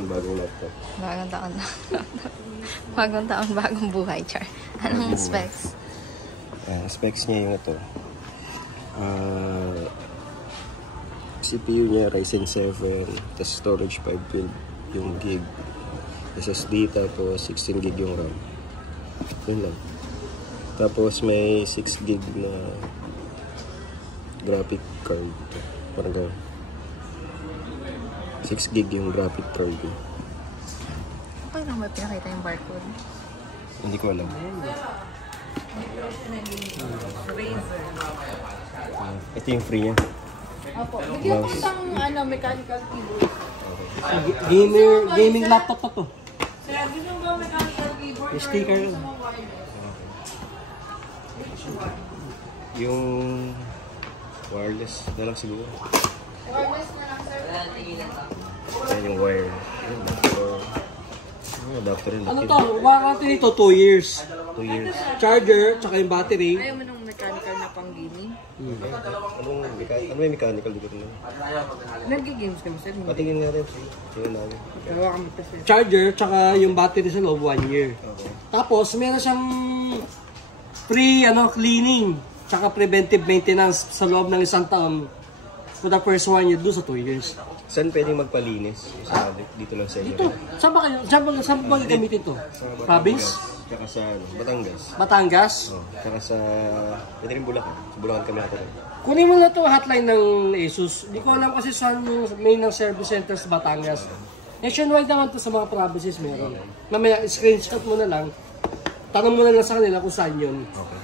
taon, bagong laptop. Bagong taon. Bagong taon, bagong buhay, Char. Anong specs? Specs niya yung ito. CPU niya Ryzen 7, tapos storage 512 yung gig. SSD, tapos 16 gig yung RAM. Yun lang. Tapos may 6 gig na graphic card. Parang gano'n. 6 gig yung graphic card. Okay lang ba pinakita yung barcode? Hindi ko alam. Ito yung free niya. Opo. Bigyan ko isang mechanical keyboard. Gaming laptop pa to. Sir, gusto mo ba mechanical keyboard? May sticker lang. Yung wireless na lang siguro. Wireless na lang, sir. Ayan yung wire. Yung adapter yun. Ano to? Warranty nito 2 years. 2 years. Charger, tsaka yung battery. Ayaw mo ng mechanical na pang gaming? Ano yung mechanical dito na? Nag-games kami, sir. Patingin nga rin. Tingnan namin. Gawa kami pa, sir. Charger, tsaka yung battery sa loob 1 year. Okay. Tapos, meron siyang free cleaning, tsaka preventive maintenance sa loob ng 1 taon. For the first 1 year, doon sa 2 years. Saan pwedeng magpalinis? Dito lang sa inyo. Ito, saan ba kayo? Saan ba gagamitin ito? Sa Province? Tsaka sa Batangas. Batangas? Tsaka sa... Pwede rin Bulacan. Sa Bulacan kami natin. Kunin mo na ito hotline ng Asus. Hindi ko alam kasi saan yung main ng service center sa Batangas. Nationwide naman ito sa mga provinces meron. Mamaya, screenshot mo na lang. Tanong mo na lang sa kanila kung saan yun. Okay.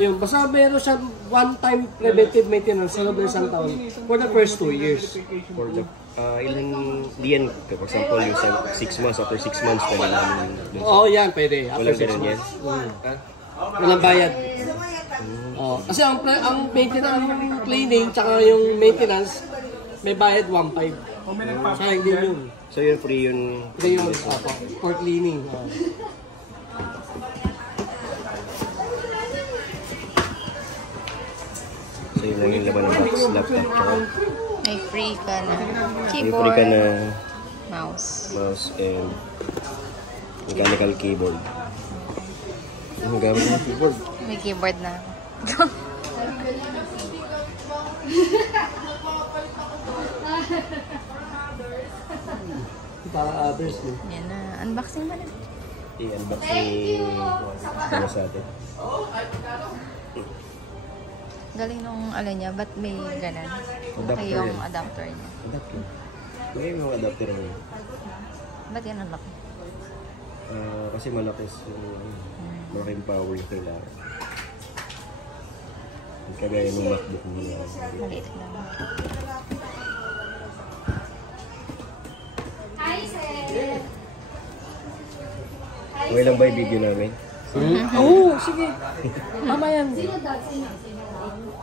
Yun, basta meron siya one-time preventive maintenance sa loob ng 1 taon for the first 2 years. For the... ilang diyan, for example, yung 6 months, after 6 months, pwede namin... Oo, yan, pwede. After Walang 6 ganun yan? months. Walang bayad. Oh, kasi ang maintenance, ang cleaning, tsaka yung maintenance, may bayad 1.5. Sayang din yun. So yun, free yun. Free yun, for cleaning. Oh. So yun lang yung laman ng box, laptop. May free ka na May keyboard, free ka na mouse. mouse and mechanical keyboard. Ang gamit ng keyboard. May keyboard na. Para others din. Yan na. Unboxing ba na? I-unbox ni ano sa atin. Galing nung niya, ba't may ganun? Adapter Yung yan. adapter niya. Adapter. May mga adapter mo. Ba't yan ang laki? Kasi malaking power yung kailangan. Kagaya ng MacBook mo na. Maliit lang. Okay lang ba yung video namin? Oo, sige. Tama yan.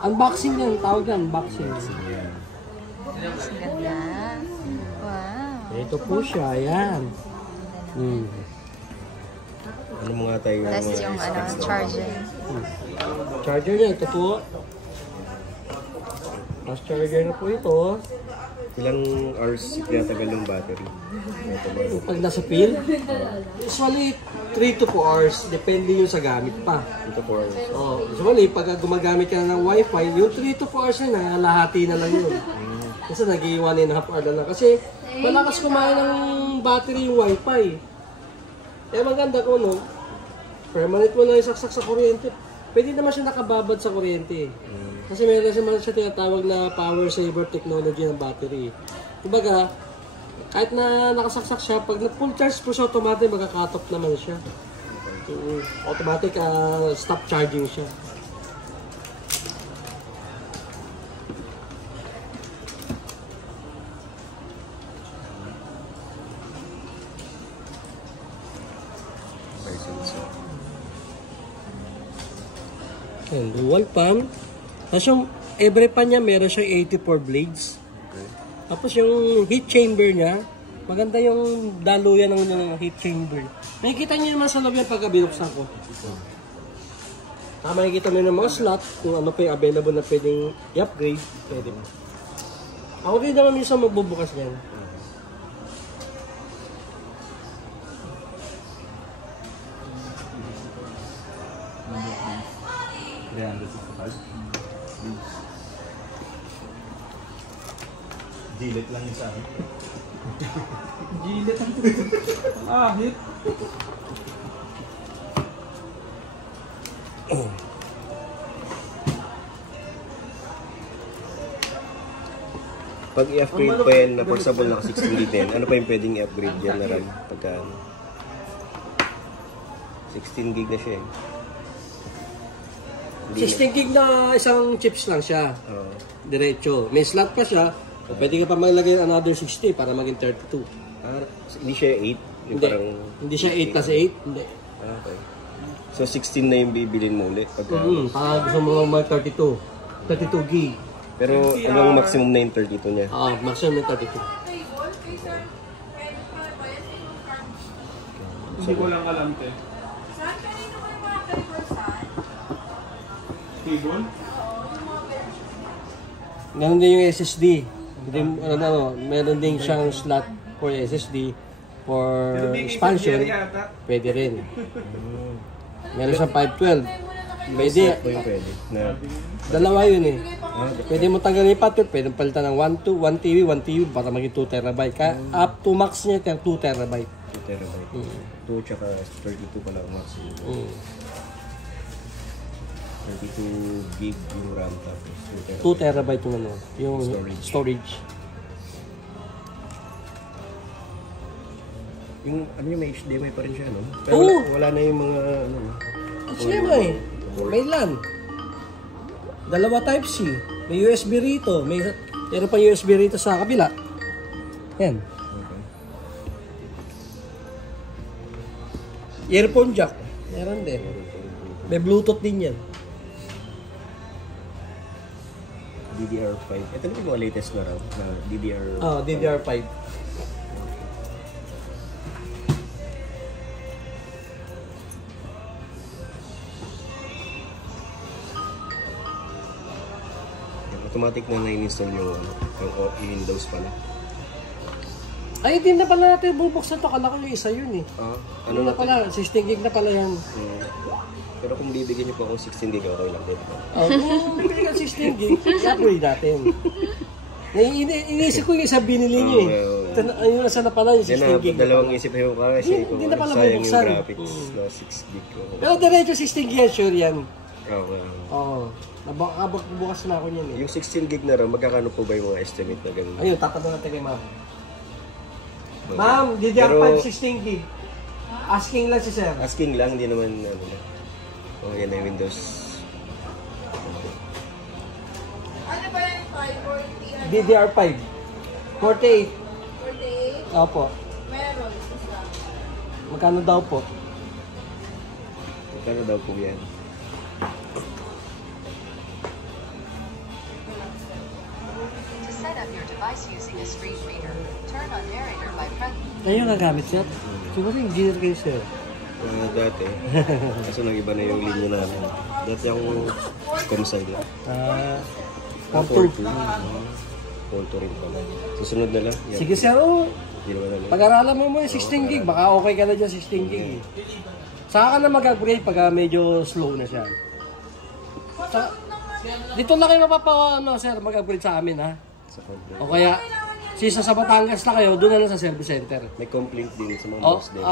Unboxing yan, tawag yan, unboxing. Ang ganda. Wow. Ito po siya, yan. Ano mga tayo? Tapos yung charger. Charger niya, ito po. Tapos charger na po ito. Ilang hours tinatagal yung battery? Pag nasa field, usually 3 to 4 hours, depende yung sa gamit pa. Ito 4 hours. Oh, usually pag gumagamit ka na ng wifi, yung 3 to 4 hours na lahati na lang yun. Kasi nag-1.5 hour na lang. Kasi malakas kumain ng battery yung wifi. Eh maganda ko, no? Permanent mo na yung saksak sa kuryente. Pwede naman siya nakababad sa kuryente. Kasi meron naman siya tinatawag na power saver technology ng battery. Kumbaga, kahit na nakasaksak siya, pag na-full charge po siya, automatic magka-cut off naman siya. Automatic stop charging siya. Ayan, dual pan. Tapos yung every pan niya, meron siyang 84 blades. Okay. Tapos yung heat chamber niya, maganda yung daluyan ng heat chamber. Makikita niyo naman sa loob yan pagka binuksan ko. Makikita niyo ng mga slot, kung ano pa yung available na pwedeng i-upgrade. Pwede mo. Ako din naman minsan magbubukas niyan. 365. Gilit lang yung sa akin. Gilit ang hit. Pag i-upgrade pa yan na portable na 16 ano pa yung pwedeng i-upgrade yan na RAM? Pagka 16 gig na siya eh. 16 gig na isang chips lang siya. Oo. Diretso. May slot pa siya. O pwede ka pa maglagay another 60 para maging 32. Hindi siya 8? Yung Hindi. parang Hindi siya 8 plus 8. Hindi. okay. So 16 na yung bibilin mo ulit pagka... Para gusto mo mag 32. 32 gig. Pero anong maximum na yung 32 niya? Maximum na 32. Hindi ko lang alam, te. Cable? Ganun din yung SSD. Meron din siyang slot for SSD for expansion. Pwede rin. Meron siyang 512. Pwede. Po yung pwede. Na, Dalawa yun eh. Pwede mo tanggalin yung 512. Pwede mo palitan ng 1 TB para maging 2 terabyte. Up to max niya 2 terabyte. 2 terabyte. 2 tsaka 32 pala ang maximum. 32 gig yung RAM tapos 2 terabyte yung yung storage. Yung ano yung may HDMI pa rin siya, no? Oo! Wala na yung mga ano. HDMI. May LAN. Dalawa Type-C. May USB rito. Meron pa USB rito sa kabila. Yan. Okay. Earphone jack. Meron din. May Bluetooth din yan. DDR5. Ito na yung mga latest na RAM na DDR. DDR5. Automatic na na-install yung Windows pala. Ay, hindi na pala natin bubuksan to. Kala ko yung isa yun eh. Ano na pala? 16 gig na pala yan. Pero kung bibigyan niyo po akong 16 gig, okay lang din. Kung bibigyan 16 gig, i-upgrade natin. Iniisip ko yung isa binili niyo eh. Ayun nasa na pala yung 16 gig. Dalawang isip ko kasi Hindi na pala sayang yung bubuksan. graphics na 6 gig. Pero diretso 16 gig yan, sure yan. Okay. Oo. Bukas na ako niyan eh. Yung 16 gig na RAM, magkakano po ba yung mga estimate na ganun? Ayun, tatanong natin kay ma'am. Ma'am, DDR5 16 gig. Asking lang si sir. Asking lang, hindi naman ano na. Okay na yung Windows. Ano ba yan? 540? DDR5. 48. 48? Opo. Meron. Isa. Magkano daw po? Magkano daw po yan? To set up your device using a screen reader, turn on narrator by pressing. Ayun ang gamit sir. Siguro yung engineer kayo sir. Dati. Kaso nag-iba na yung linya namin. Dati yung Comside lang. Porto. 4-2 rin pala. Susunod na lang. Yan. Sige sir, oh. Hindi naman alam. Pag-aralan mo yung 16 gig. Baka okay ka na dyan 16 gig. Eh. Saka ka na mag-upgrade pag medyo slow na siya. Dito na kayo sir, mag-upgrade sa amin ha. Sa complaint. O kaya, sisa sa Batangas na kayo, doon na lang sa service center. May complaint din sa mga Oh, boss din.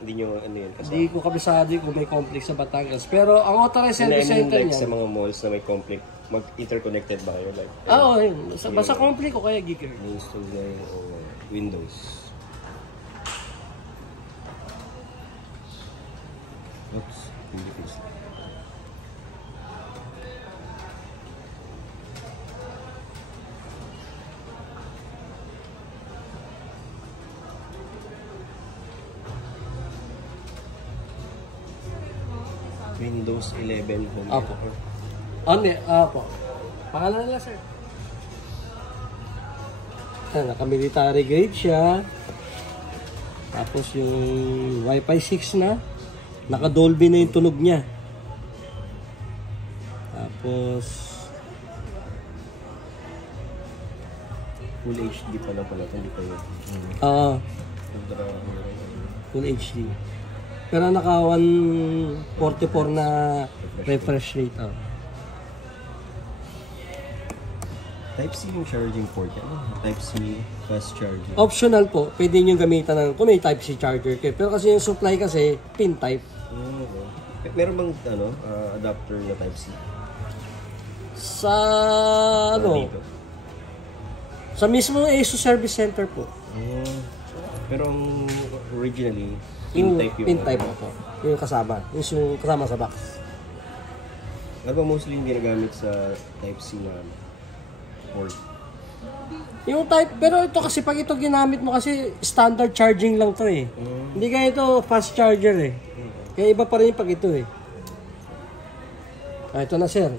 Hindi nyo ano yun kasama. Hindi ko kabisado kung may conflict sa Batangas. Pero ang authorized service center like niyan. sa mga malls na may conflict, mag-interconnected ba kayo? Like, Oo, yun. Basta conflict o kaya geeker. install na yung Windows. Oops, hindi fix. Windows 11 Home. Apo. Apo. Pangalan nila, sir. Naka-military grade siya. Tapos yung Wi-Fi 6 na. Naka-Dolby na yung tunog niya. Tapos Full HD pala, hindi pa yun. Full HD. Pero naka 144 na refresh rate. Type-C yung charging port. Type-C fast charging. Optional po, pwede nyo gamitan ng, kung may Type-C charger kayo. Pero kasi yung supply kasi, pin type. Meron bang adapter na Type-C? Sa Dito? sa mismo ASUS Service Center po. Pero ang originally, Yung pin type yung... pin type po. Yung kasama. Yung kasama sa box. Ano ba mostly yung ginagamit sa Type-C na port? Yung type, pero ito kasi pag ito ginamit mo kasi standard charging lang to eh. Hindi kaya ito fast charger eh. Kaya iba pa rin pag ito eh. Ito na sir.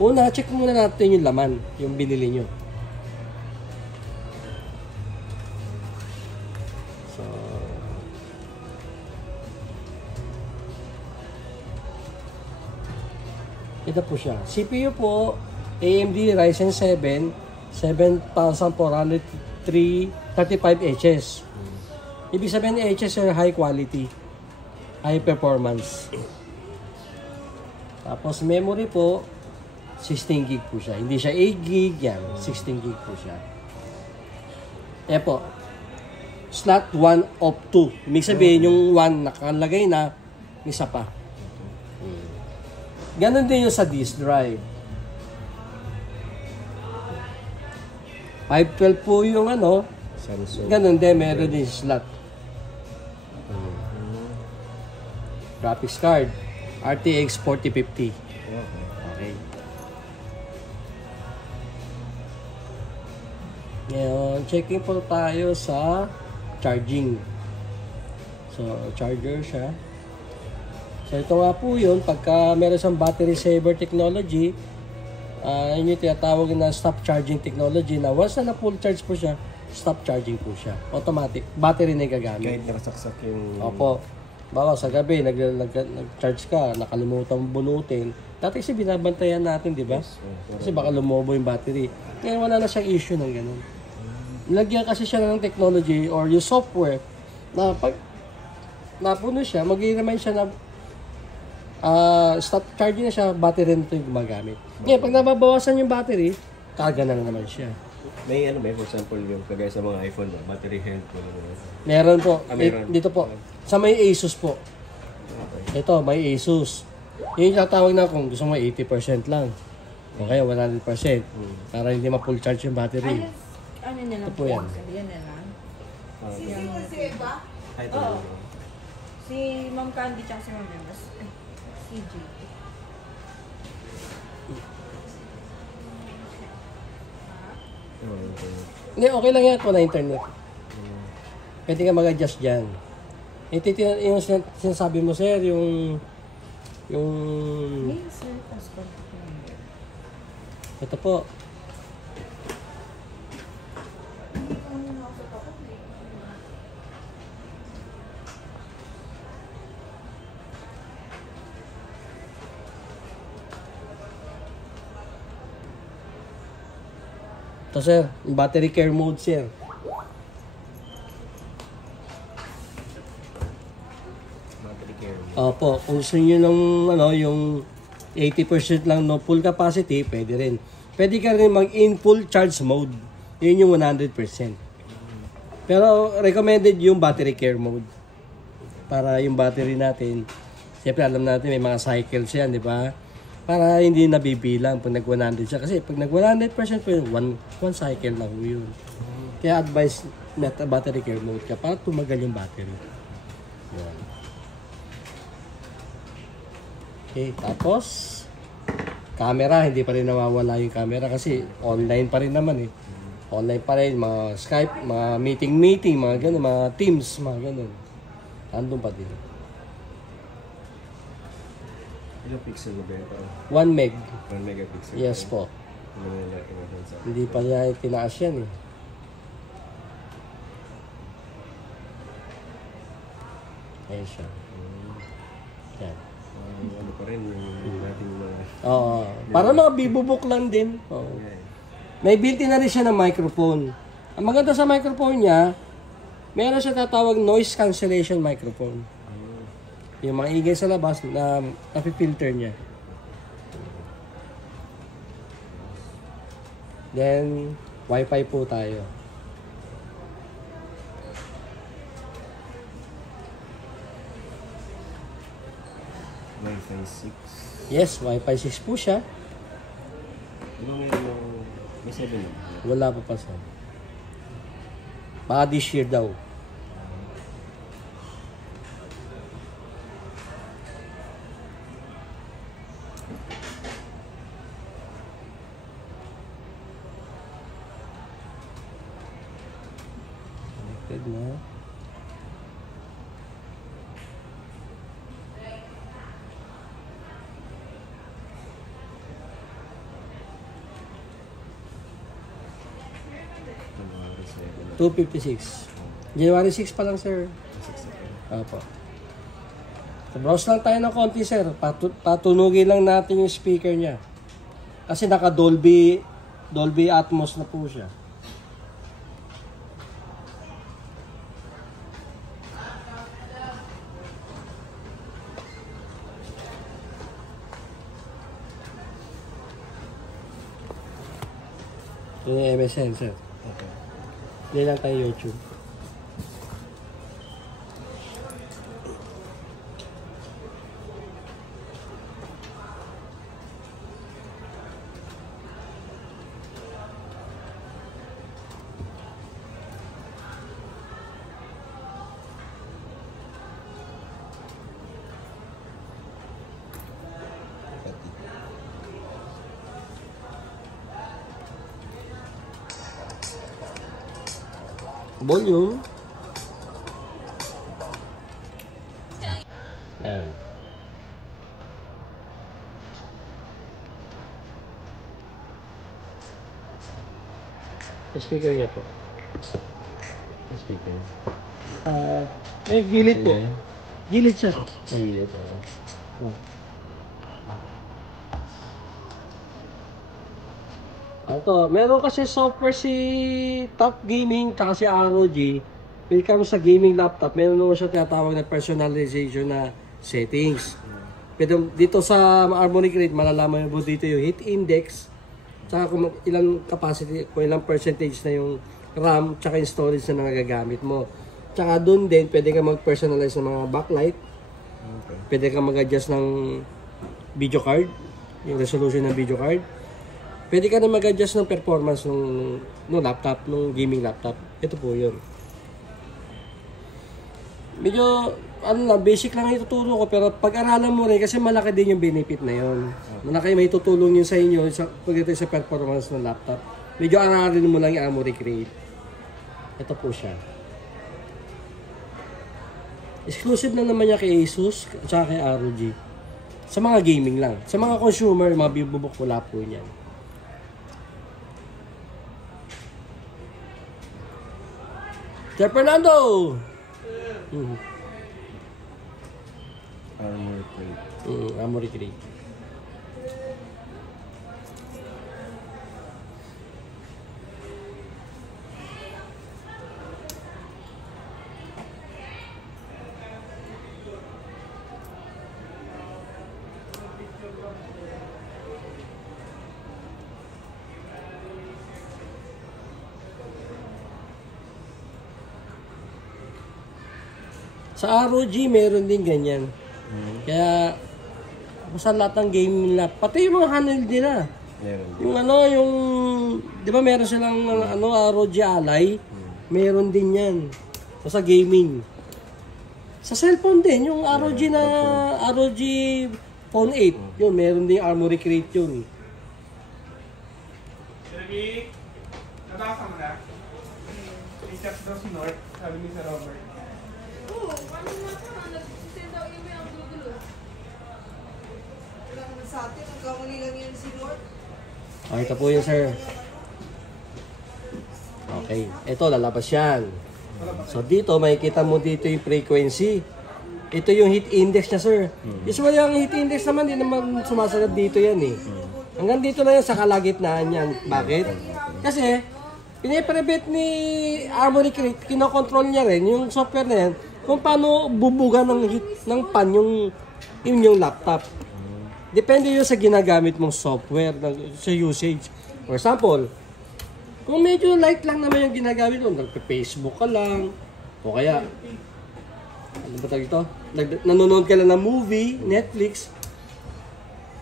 Una, check muna natin yung laman, yung binili nyo. So, ito po siya. CPU po, AMD Ryzen 7, 7435HS. Ibig sabihin HS are high quality, high performance. Tapos memory po, 16 gig po siya. Hindi siya 8 gig, yan. 16 gig po siya. Ayan po. Slot 1 of 2. Ibig sabihin yung 1 nakalagay na, isa pa. Ganon din yung sa disk drive. 512 po yung ano. Samsung. Ganon din, meron din slot. Graphics card. RTX 4050. Okay. Ngayon, checking po tayo sa charging. So, charger siya. So, ito nga po yun. Pagka meron siyang battery saver technology, yun yung tinatawag na stop charging technology na once na full charge po siya, stop charging po siya. Automatic. Battery na gagamit. Kahit nakasaksak yung... Opo. Bawa sa gabi, nag-charge ka, nakalimutan bunutin. Dati kasi binabantayan natin, di ba? Kasi baka lumobo yung battery. Ngayon wala na siyang issue ng ganun. Nilagyan kasi siya ng technology or yung software na pag napuno siya, mag-i-remind siya na stop charging na siya, battery na ito yung gumagamit. Ngayon, pag nababawasan yung battery, karga na naman siya. May for example, yung kagaya sa mga iPhone, battery health. Meron po. Meron. Dito po. Sa may Asus po. Ito, may Asus. Yung tatawag na kung gusto mo 80% lang. O kaya 100%. Para hindi ma-full charge yung battery. Ano nila Ito po yan. Yan na lang. Kahit Oo. Si Ma'am Candy tsaka si Ma'am Emas. CJ. Hindi, okay lang yan kung na internet. Pwede ka mag-adjust dyan. Yung sinasabi mo, sir, yung Hey, sir, passport ko. ito po. Ito, sir, yung battery care mode, sir. battery care. Opo, kung gusto nyo ng yung 80% lang no full capacity, pwede rin. Pwede ka rin mag-in full charge mode. Yun yung 100%. Pero recommended yung battery care mode. Para yung battery natin, siyempre alam natin may mga cycles yan, di ba? Para hindi nabibilang pag nag-100 siya. Kasi pag nag-100% po yun, one cycle lang yun. Kaya advice battery care mode ka para tumagal yung battery. Yan. Okay, tapos camera, hindi pa rin nawawala yung camera kasi online pa rin naman eh. Online pa rin, mga Skype, mga meeting, mga ganun, mga Teams, mga ganun. Andun pa din. Ilang pixel na ba ito? 1 meg. 1 megapixel. Yes po. Sa Hindi pa niya tinaas yan eh. Ayan siya. Yan. ano pa rin yung ating mga... Oo. Para mga bibubok lang din. Oo. May built-in na rin siya ng microphone. Ang maganda sa microphone niya, meron siya tatawag noise cancellation microphone. Yung mga ingay sa labas na napipilter niya. Then, Wi-Fi po tayo. Wi-Fi 6. Yes, Wi-Fi 6 po siya. Ano meron ng... May 7 na. Wala pa pa sa. Baka this year daw. Connected na. January 7 na. 256. January 6 pa lang, sir. 6 na. Apo. So, browse lang tayo ng konti, sir. Patunugin lang natin yung speaker niya. Kasi naka Dolby Atmos na po siya. Yun yung MSN, sir. Okay. Hindi lang tayo YouTube. Volume. Ayan. Speaker niya po. Speaker. Gilid po. Gilid siya. Gilid. Ito, meron kasi software si Top Gaming tsaka si ROG. When it comes sa gaming laptop, meron naman siya tinatawag na personalization na settings. Pero dito sa Harmony Crate, malalaman mo dito yung heat index, tsaka kung ilang capacity, kung ilang percentage na yung RAM, tsaka yung storage na nagagamit mo. Tsaka doon din, pwede ka mag-personalize ng mga backlight. Okay. Pwede ka mag-adjust ng video card, yung resolution ng video card. Pwede ka na mag-adjust ng performance ng laptop, ng gaming laptop. Ito po yun. Medyo, basic lang ituturo ko, pero pag-aralan mo rin, kasi malaki din yung benefit na yun. Malaki may tutulong yun sa inyo pagdating sa performance ng laptop. Medyo aralin mo lang yung Harmony Crate. Ito po siya. Exclusive na naman niya kay Asus at kay ROG. Sa mga gaming lang. Sa mga consumer, mga bibubok, wala po niyan. Sir Fernando! Armor Crate. Harmony Crate. Sa ROG, meron din ganyan. Kaya, basta lahat ng game nila, pati yung mga handle nila. Meron. Yung di ba meron silang ROG Ally? Meron din yan. Sa gaming. Sa cellphone din, yung ROG na, ROG Phone 8, yun, meron din Harmony Crate yun. Sergi, nabasa mo na? I-chat daw si North, sabi ni Sir Robert. Oo, ano na ka? Nag-send daw email ang Google. Wala naman sa atin, nagkamali lang yan si Lord. Ito po yun, sir. Okay, ito, lalabas yan. So dito, makikita mo dito yung frequency. Ito yung heat index niya, sir. Usually, ang heat index naman, di naman sumasagot dito yan eh. Hanggang dito na yan sa kalagitnaan yan. Bakit? Kasi, piniprevent ni Harmony Crate, kinokontrol niya rin yung software na yan kung paano bubuga ng heat ng pan yung laptop. Depende yun sa ginagamit mong software, sa usage. For example, kung medyo light lang naman yung ginagamit mo, nagpe-Facebook ka lang, o kaya, ano ba tawag ito? Nanonood ka lang ng movie, Netflix,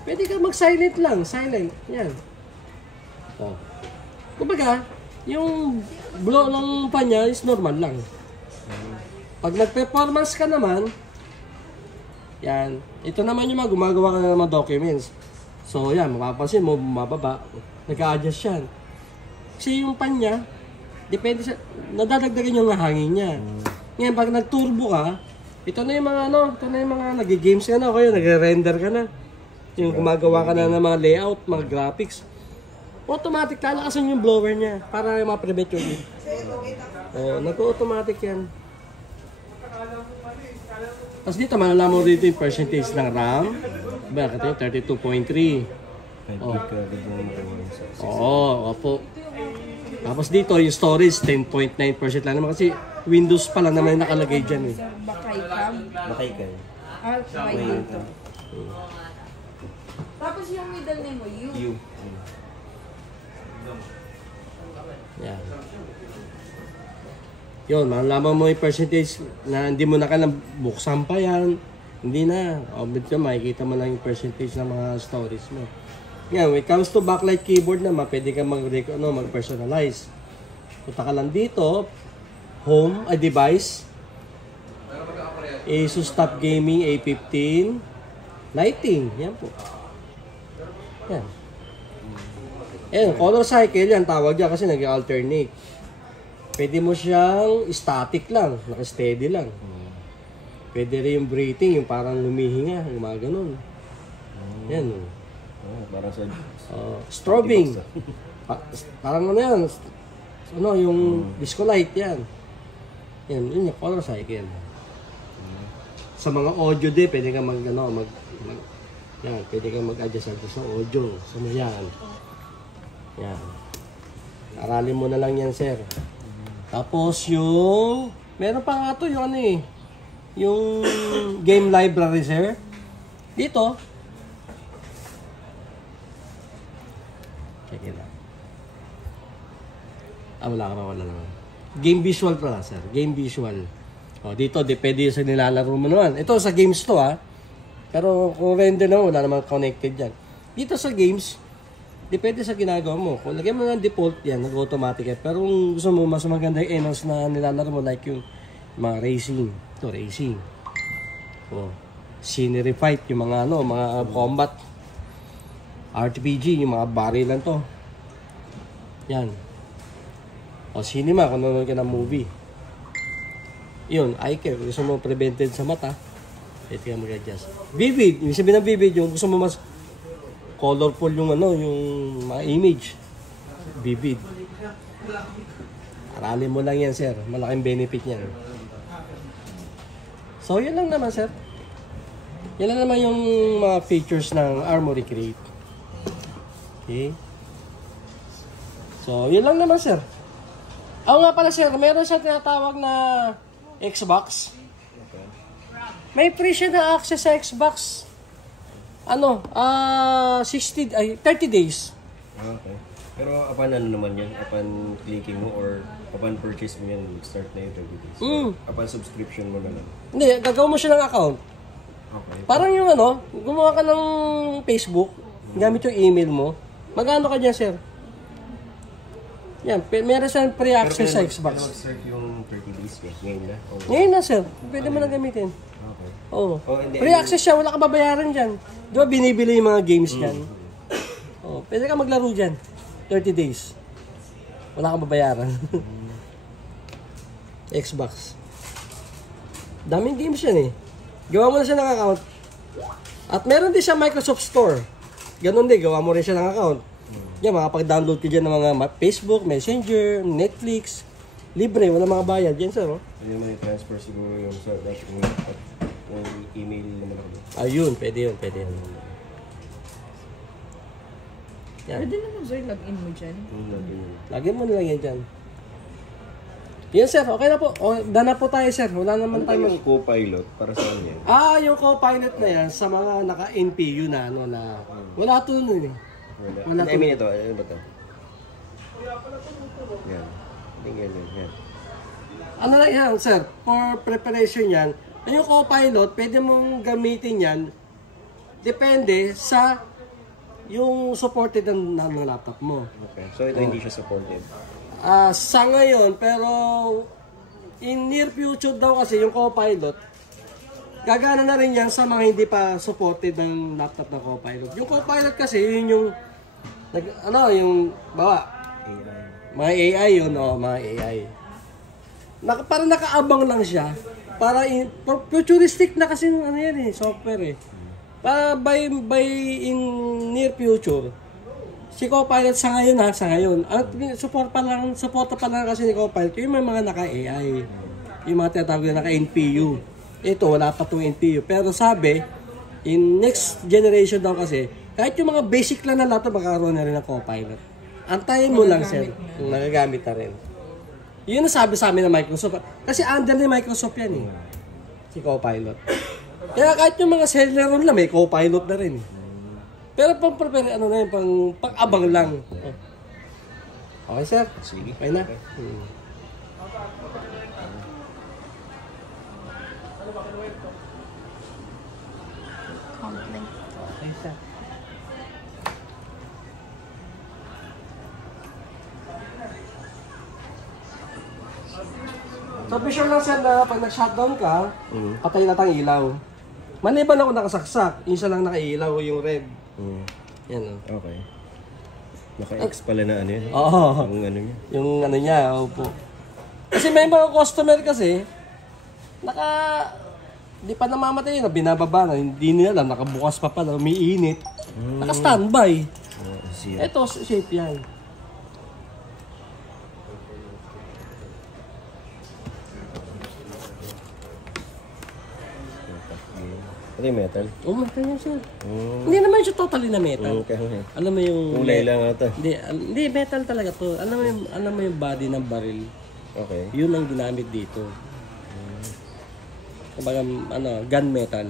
pwede ka mag-silent lang, silent, yan. O. Kumbaga, yung blow ng pan niya is normal lang. Pag nag-performance ka naman, yan, ito naman yung gumagawa ka na ng mga documents. So yan, mapapansin mo, bumababa, nag-a-adjust yan. Kasi yung pan niya, depende sa, nadadagdagan yung hangin niya. Ngayon, pag nag-turbo ka, ito na yung mga ito na yung mga nag-games ka na, o kaya nagre-render ka na. Yung gumagawa ka na ng mga layout, mga graphics. Automatic, lalakasan yung blower niya para ma-prevent yung heat. Nag-automatic yan. Tapos dito, malalaman mo dito yung percentage ng RAM. Bakit yun? 32.3. Oo, opo. Tapos dito, yung storage, 10.9% lang naman. Kasi Windows pa lang naman yung nakalagay dyan. Bakay cam. Bakay ka. Bakay dito. Tapos yung middle name mo, U. Yan. Yun, malalaman mo yung percentage na hindi mo na kailang buksan pa yan. Hindi na. Obviously, makikita mo lang yung percentage ng mga storage mo. Yan, when it comes to backlight keyboard naman, pwede ka mag-personalize. Punta ka lang dito, home, a device, Asus Top Gaming A15, lighting, yan po. Yan. Yan, color cycle yan, tawag yan kasi nag-alternate. Pwede mo siyang static lang, naka-steady lang. Pwede rin yung breathing, yung parang humihinga, yung mga ganun. Yan. Parang sa... strobing. Parang ano yan, yung disco light yan. Yan, yun yung color cycle. Sa mga audio din, pwede ka yan, pwede ka mag-adjust sa audio. So, yan. Yan. Aralin mo na lang yan, sir. Tapos yung, meron pa nga to yung yung game library, sir. Dito. Check it out. Wala naman. Game visual pala, sir. Game visual. Dito, depende sa nilalaro mo naman. Ito sa games to, Pero kung render naman, wala naman connected yan. Dito sa games, depende sa ginagawa mo. Kung lagyan mo ng default yan, nag-automatic yan. Pero kung gusto mo, mas maganda yung enhance na nilalaro mo, like yung mga racing. Ito, racing. Scenery fight, yung mga mga combat. RPG, yung mga barilan to. Yan. Cinema, kung nanonood ka ng movie. Yun, eye care. Gusto mo prevented sa mata, pwede ka mag-adjust. Vivid, yung sabihin ng vivid, yung gusto mo mas colorful yung yung mga image. Vivid. Aralin mo lang yan, sir. Malaking benefit niyan. So, yan lang naman, sir. Yan lang naman yung mga features ng Armoury Crate. Okay? So, yun lang naman, sir. Nga pala, sir, meron siya tinatawag na Xbox. May free siya na access sa Xbox. 30 days. Okay. Pero upon naman yan? Upon clicking mo or upon purchase mo yan, start na yung 30 days? Upon subscription mo na lang? Hindi, gagawin mo siya ng account. Okay. Parang yung gumawa ka ng Facebook, gamit yung email mo, magkano ka dyan, sir? Yan, meron siyang pre-access sa Xbox. Pero mag-start yung 30 days ngayon na? Ngayon na, sir. Pwede mo na gamitin. Okay. Oo. Pre-access siya, wala ka babayaran dyan. Di ba binibili yung mga games dyan? Pwede ka maglaro dyan. 30 days. Wala ka babayaran. Xbox. Daming games yan Gawa mo na siya ng account. At meron din siya Microsoft Store. Ganon din, gawa mo rin siya ng account. Yan, makapag-download ka dyan ng mga Facebook, Messenger, Netflix. Libre, wala mga bayad. Yan, sir. Pwede naman i-transfer siguro yung sa yung email naman ako. Ayun, pwede yun. Yan. Pwede naman, sir, login mo dyan. Lagyan mo na lang yan dyan. Yan sir, okay na po. O, dana po tayo sir. Wala naman Ano tayo. yung co-pilot para saan yan? Yung co-pilot na yan sa mga naka-NPU na ano na wala to nun eh. Wala. I mean ito, ano ba ito? Yan. Hindi yan. Ano na yan sir, for preparation yan, yung co-pilot, pwede mong gamitin yan depende sa yung supported ng laptop mo. Okay. So ito hindi siya supported. Sa ngayon, pero in near future daw kasi yung co-pilot, gagana na rin yan sa mga hindi pa supported ng laptop na co-pilot. Yung co-pilot kasi, yun yung, yung, mga AI yun, mga AI. Parang nakaabang lang siya, para futuristic na kasi yan software Para by in near future, si Copilot sa ngayon. At suporta pa lang kasi ni Copilot yung mga naka-AI. Yung mga tinatawag na naka-NPU. Ito, wala pa itong NPU. Pero sabi, in next generation daw kasi, kahit yung mga basic lang na laptop, magkakaroon na rin ng Copilot. Antayin mo lang, sir, kung nagagamit na rin. Yun ang sabi sa amin ng Microsoft. Kasi under ni Microsoft yan si Copilot. Kaya kahit yung mga Celeron lang, may Copilot na rin. Pero pang-prepare, pang-abang lang. Okay, sir? Sige. Okay na? Complete. Okay, sir. So, be sure lang sir na pag nag-shutdown ka, patay na tang ilaw. Maliban ako nakasaksak, isa lang nakailaw yung red. Yan Okay. Naka-X pala na ano yun? Oo. Yung ano niya. Yung ano niya, opo. Kasi may mga customer kasi, di pa namamatay na binababa na, hindi nila alam, nakabukas pa pala, umiinit. Naka-standby. Ito, shape yan. Ito yung metal? Metal yan siya. Hindi naman siya totally na metal. Okay. Alam mo yung... Kulay lang ito. Hindi, metal talaga to. Alam mo yung body ng baril. Okay. Yun ang ginamit dito. Kumbaga, gun metal.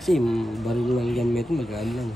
Kasi baril ng gun metal, magaan lang.